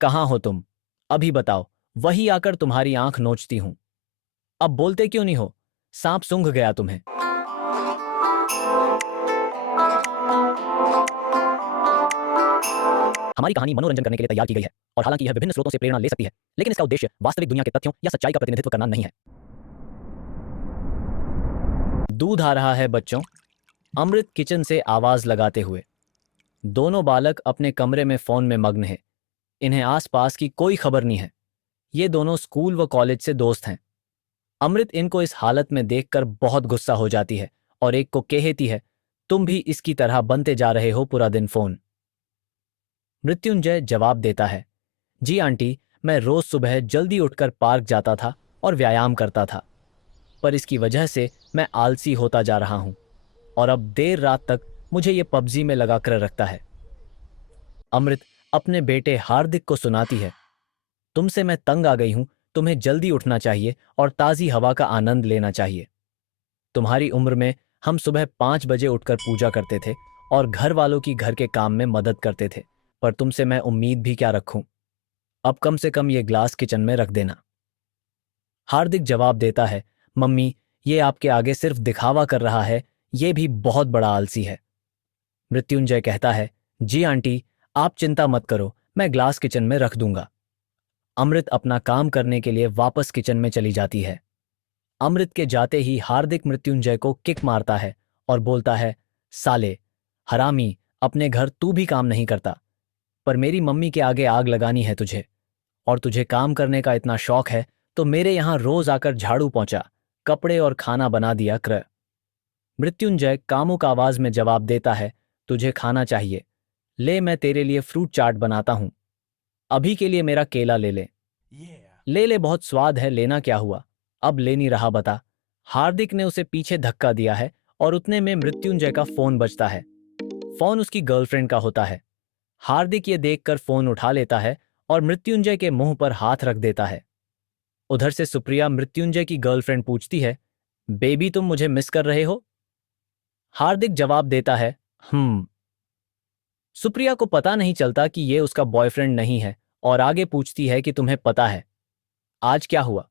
कहाँ हो तुम? अभी बताओ, वही आकर तुम्हारी आंख नोचती हूं। अब बोलते क्यों नहीं हो? सांप सूंघ गया तुम्हें। हमारी कहानी मनोरंजन करने के लिए तैयार की गई है और हालांकि यह विभिन्न स्रोतों से प्रेरणा ले सकती है, लेकिन इसका उद्देश्य वास्तविक दुनिया के तथ्यों या सच्चाई का प्रतिनिधित्व करना नहीं है। दूध आ रहा है बच्चों, अमृत किचन से आवाज लगाते हुए। दोनों बालक अपने कमरे में फोन में मग्न हैं। इन्हें आसपास की कोई खबर नहीं है। ये दोनों स्कूल व कॉलेज से दोस्त हैं। अमृत इनको इस हालत में देखकर बहुत गुस्सा हो जाती है और एक को कहती है, तुम भी इसकी तरह बनते जा रहे हो पूरा दिन फोन। मृत्युंजय जवाब देता है, जी आंटी, मैं रोज सुबह जल्दी उठकर पार्क जाता था और व्यायाम करता था, पर इसकी वजह से मैं आलसी होता जा रहा हूं और अब देर रात तक मुझे ये पबजी में लगा कर रखता है। अमृत अपने बेटे हार्दिक को सुनाती है, तुमसे मैं तंग आ गई हूं, तुम्हें जल्दी उठना चाहिए और ताजी हवा का आनंद लेना चाहिए। तुम्हारी उम्र में हम सुबह 5 बजे उठकर पूजा करते थे और घर वालों की घर के काम में मदद करते थे, पर तुमसे मैं उम्मीद भी क्या रखूं? अब कम से कम ये ग्लास किचन में रख देना। हार्दिक जवाब देता है, मम्मी, ये आपके आगे सिर्फ दिखावा कर रहा है, ये भी बहुत बड़ा आलसी है। मृत्युंजय कहता है, जी आंटी, आप चिंता मत करो, मैं ग्लास किचन में रख दूंगा। अमृत अपना काम करने के लिए वापस किचन में चली जाती है। अमृत के जाते ही हार्दिक मृत्युंजय को किक मारता है और बोलता है, साले, हरामी, अपने घर तू भी काम नहीं करता, पर मेरी मम्मी के आगे आग लगानी है तुझे, और तुझे काम करने का इतना शौक है तो मेरे यहां रोज आकर झाड़ू पहुंचा, कपड़े और खाना बना दिया कर। मृत्युंजय कामुक आवाज में जवाब देता है, तुझे खाना चाहिए, ले मैं तेरे लिए फ्रूट चाट बनाता हूं। अभी के लिए मेरा केला ले ले। ले ले, बहुत स्वाद है, लेना क्या हुआ, अब ले नहीं रहा बता। हार्दिक ने उसे पीछे धक्का दिया है और उतने में मृत्युंजय का फोन बजता है। फोन उसकी गर्लफ्रेंड का होता है। हार्दिक ये देखकर फोन उठा लेता है और मृत्युंजय के मुंह पर हाथ रख देता है। उधर से सुप्रिया मृत्युंजय की गर्लफ्रेंड पूछती है, बेबी तुम मुझे मिस कर रहे हो? हार्दिक जवाब देता है, हम्म। सुप्रिया को पता नहीं चलता कि ये उसका बॉयफ्रेंड नहीं है और आगे पूछती है कि तुम्हें पता है आज क्या हुआ?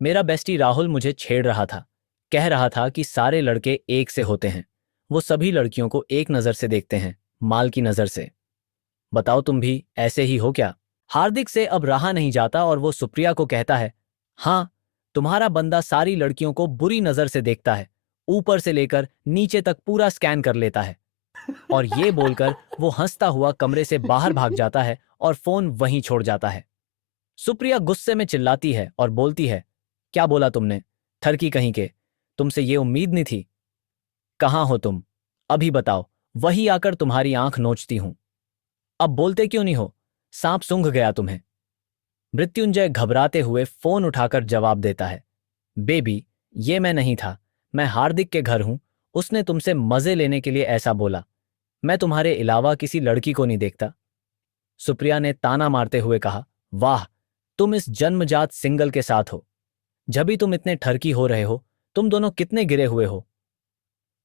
मेरा बेस्टी राहुल मुझे छेड़ रहा था, कह रहा था कि सारे लड़के एक से होते हैं, वो सभी लड़कियों को एक नजर से देखते हैं, माल की नजर से। बताओ तुम भी ऐसे ही हो क्या? हार्दिक से अब रहा नहीं जाता और वो सुप्रिया को कहता है, हाँ, तुम्हारा बंदा सारी लड़कियों को बुरी नजर से देखता है, ऊपर से लेकर नीचे तक पूरा स्कैन कर लेता है। और ये बोलकर वो हंसता हुआ कमरे से बाहर भाग जाता है और फोन वहीं छोड़ जाता है। सुप्रिया गुस्से में चिल्लाती है और बोलती है, क्या बोला तुमने, ठरकी कहीं के, तुमसे ये उम्मीद नहीं थी। कहाँ हो तुम? अभी बताओ, वही आकर तुम्हारी आंख नोचती हूं। अब बोलते क्यों नहीं हो? सांप सूंघ गया तुम्हें। मृत्युंजय घबराते हुए फोन उठाकर जवाब देता है, बेबी, ये मैं नहीं था, मैं हार्दिक के घर हूं, उसने तुमसे मजे लेने के लिए ऐसा बोला, मैं तुम्हारे अलावा किसी लड़की को नहीं देखता। सुप्रिया ने ताना मारते हुए कहा, वाह, तुम इस जन्मजात सिंगल के साथ हो, जभी तुम इतने ठरकी हो रहे हो, तुम दोनों कितने गिरे हुए हो।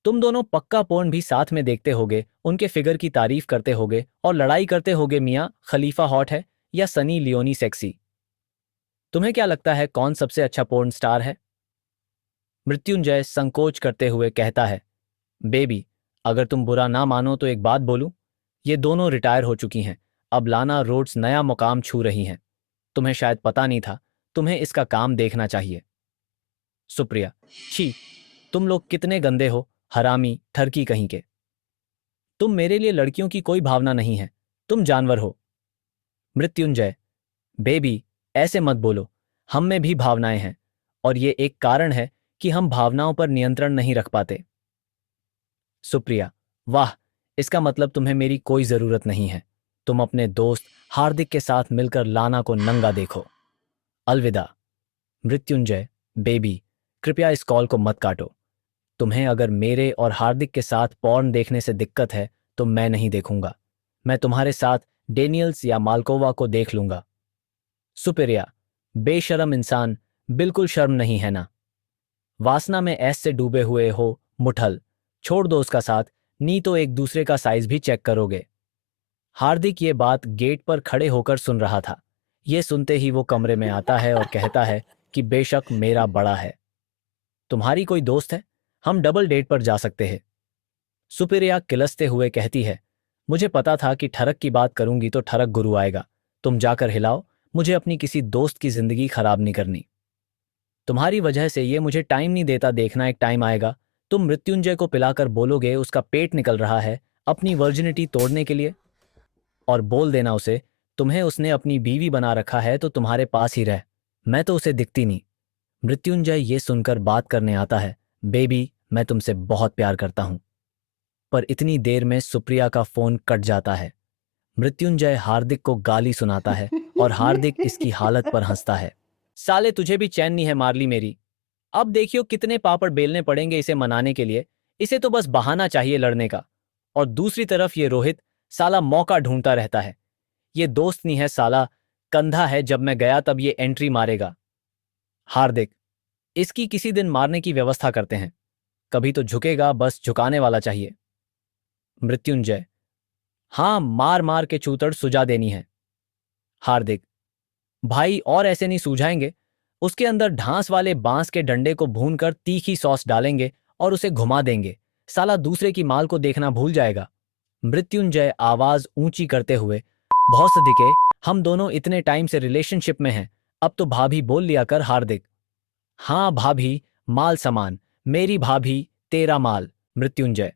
तुम दोनों पक्का पोर्न भी साथ में देखते होगे, उनके फिगर की तारीफ करते होगे और लड़ाई करते होगे, मियां खलीफा हॉट है या सनी लियोनी सेक्सी। तुम्हें क्या लगता है कौन सबसे अच्छा पोर्न स्टार है? मृत्युंजय संकोच करते हुए कहता है, बेबी, अगर तुम बुरा ना मानो तो एक बात बोलूं, ये दोनों रिटायर हो चुकी हैं, अब लाना रोड्स नया मुकाम छू रही हैं। तुम्हें शायद पता नहीं था, तुम्हें इसका काम देखना चाहिए। सुप्रिया, छी, तुम लोग कितने गंदे हो, हरामी, ठरकी कहीं के। तुम मेरे लिए लड़कियों की कोई भावना नहीं है, तुम जानवर हो। मृत्युंजय, बेबी, ऐसे मत बोलो, हम में भी भावनाएं हैं और ये एक कारण है कि हम भावनाओं पर नियंत्रण नहीं रख पाते। सुप्रिया, वाह, इसका मतलब तुम्हें मेरी कोई जरूरत नहीं है, तुम अपने दोस्त हार्दिक के साथ मिलकर लाना को नंगा देखो। अलविदा। मृत्युंजय, बेबी, कृपया इस कॉल को मत काटो। तुम्हें अगर मेरे और हार्दिक के साथ पॉर्न देखने से दिक्कत है तो मैं नहीं देखूंगा, मैं तुम्हारे साथ डेनियल्स या माल्कोवा को देख लूंगा। सुप्रिया, बेशरम इंसान, बिल्कुल शर्म नहीं है ना? वासना में ऐसे डूबे हुए हो, मुठल, छोड़ दो उसका साथ, नी तो एक दूसरे का साइज भी चेक करोगे। हार्दिक ये बात गेट पर खड़े होकर सुन रहा था। ये सुनते ही वो कमरे में आता है और कहता है कि बेशक मेरा बड़ा है। तुम्हारी कोई दोस्त है? हम डबल डेट पर जा सकते हैं। सुप्रिया किलसते हुए कहती है, मुझे पता था कि ठरक की बात करूंगी तो ठरक गुरु आएगा। तुम जाकर हिलाओ, मुझे अपनी किसी दोस्त की जिंदगी खराब नहीं करनी। तुम्हारी वजह से ये मुझे टाइम नहीं देता, देखना एक टाइम आएगा तुम मृत्युंजय को पिलाकर बोलोगे उसका पेट निकल रहा है अपनी वर्जिनिटी तोड़ने के लिए, और बोल देना उसे तुम्हें उसने अपनी बीवी बना रखा है तो तुम्हारे पास ही रह, मैं तो उसे दिखती नहीं। मृत्युंजय ये सुनकर बात करने आता है, बेबी मैं तुमसे बहुत प्यार करता हूं। पर इतनी देर में सुप्रिया का फोन कट जाता है। मृत्युंजय हार्दिक को गाली सुनाता है और हार्दिक इसकी हालत पर हंसता है। साले तुझे भी चैन नहीं है मारली मेरी। अब देखियो कितने पापड़ बेलने पड़ेंगे इसे मनाने के लिए, इसे तो बस बहाना चाहिए लड़ने का। और दूसरी तरफ ये रोहित साला मौका ढूंढता रहता है। ये दोस्त नहीं है साला, कंधा है, जब मैं गया तब ये एंट्री मारेगा। हार्दिक, इसकी किसी दिन मारने की व्यवस्था करते हैं, कभी तो झुकेगा, बस झुकाने वाला चाहिए। मृत्युंजय, हाँ मार मार के चूतड़ सुजा देनी है। हार्दिक, भाई और ऐसे नहीं सूझाएंगे, उसके अंदर ढांस वाले बांस के डंडे को भूनकर तीखी सॉस डालेंगे और उसे घुमा देंगे, साला दूसरे की माल को देखना भूल जाएगा। मृत्युंजय आवाज ऊंची करते हुए, बहुत सदिके, हम दोनों इतने टाइम से रिलेशनशिप में हैं, अब तो भाभी बोल लिया कर। हार्दिक, हाँ भाभी, माल समान, मेरी भाभी तेरा माल। मृत्युंजय,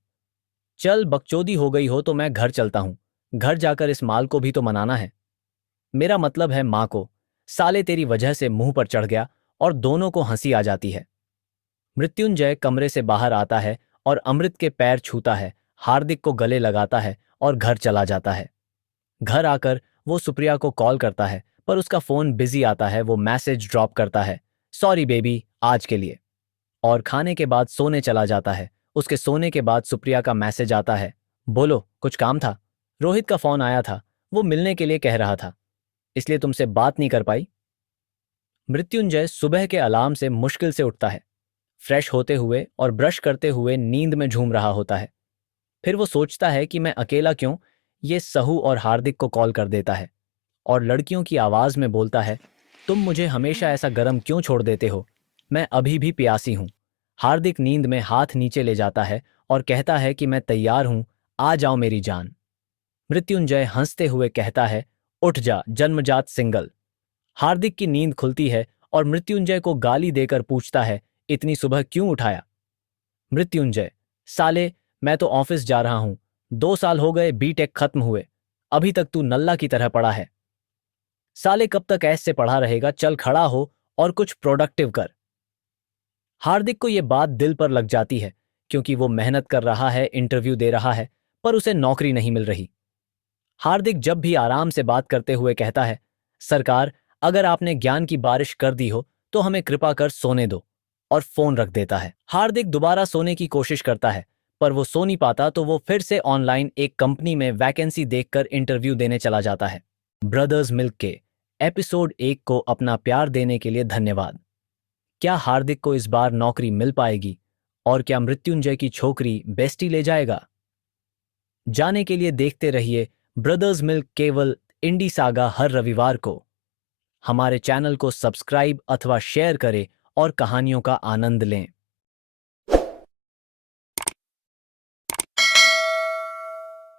चल बकचोदी हो गई हो तो मैं घर चलता हूं, घर जाकर इस माल को भी तो मनाना है। मेरा मतलब है माँ को, साले तेरी वजह से मुंह पर चढ़ गया और दोनों को हंसी आ जाती है। मृत्युंजय कमरे से बाहर आता है और अमृत के पैर छूता है, हार्दिक को गले लगाता है और घर चला जाता है। घर आकर वो सुप्रिया को कॉल करता है पर उसका फोन बिजी आता है। वो मैसेज ड्रॉप करता है, सॉरी बेबी आज के लिए, और खाने के बाद सोने चला जाता है। उसके सोने के बाद सुप्रिया का मैसेज आता है, बोलो कुछ काम था? रोहित का फोन आया था, वो मिलने के लिए कह रहा था, इसलिए तुमसे बात नहीं कर पाई। मृत्युंजय सुबह के अलार्म से मुश्किल से उठता है, फ्रेश होते हुए और ब्रश करते हुए नींद में झूम रहा होता है। फिर वो सोचता है कि मैं अकेला क्यों, ये सहू और हार्दिक को कॉल कर देता है और लड़कियों की आवाज में बोलता है, तुम मुझे हमेशा ऐसा गरम क्यों छोड़ देते हो, मैं अभी भी प्यासी हूं। हार्दिक नींद में हाथ नीचे ले जाता है और कहता है कि मैं तैयार हूं, आ जाओ मेरी जान। मृत्युंजय हंसते हुए कहता है, उठ जा जन्मजात सिंगल। हार्दिक की नींद खुलती है और मृत्युंजय को गाली देकर पूछता है, इतनी सुबह क्यों उठाया? मृत्युंजय, साले मैं तो ऑफिस जा रहा हूं, 2 साल हो गए बीटेक खत्म हुए, अभी तक तू नल्ला की तरह पड़ा है। साले कब तक ऐसे पढ़ा रहेगा, चल खड़ा हो और कुछ प्रोडक्टिव कर। हार्दिक को यह बात दिल पर लग जाती है क्योंकि वो मेहनत कर रहा है, इंटरव्यू दे रहा है, पर उसे नौकरी नहीं मिल रही। हार्दिक जब भी आराम से बात करते हुए कहता है, सरकार अगर आपने ज्ञान की बारिश कर दी हो तो हमें कृपा कर सोने दो, और फोन रख देता है। हार्दिक दोबारा सोने की कोशिश करता है पर वो सो नहीं पाता तो वो फिर से ऑनलाइन एक कंपनी में वैकेंसी देखकर इंटरव्यू देने चला जाता है। ब्रदर्स मिल्क के एपिसोड 1 को अपना प्यार देने के लिए धन्यवाद। क्या हार्दिक को इस बार नौकरी मिल पाएगी और क्या मृत्युंजय की छोकरी बेस्टी ले जाएगा? जाने के लिए देखते रहिए ब्रदर्स मिल्क केवल इंडी सागा हर रविवार को। हमारे चैनल को सब्सक्राइब अथवा शेयर करें और कहानियों का आनंद लें।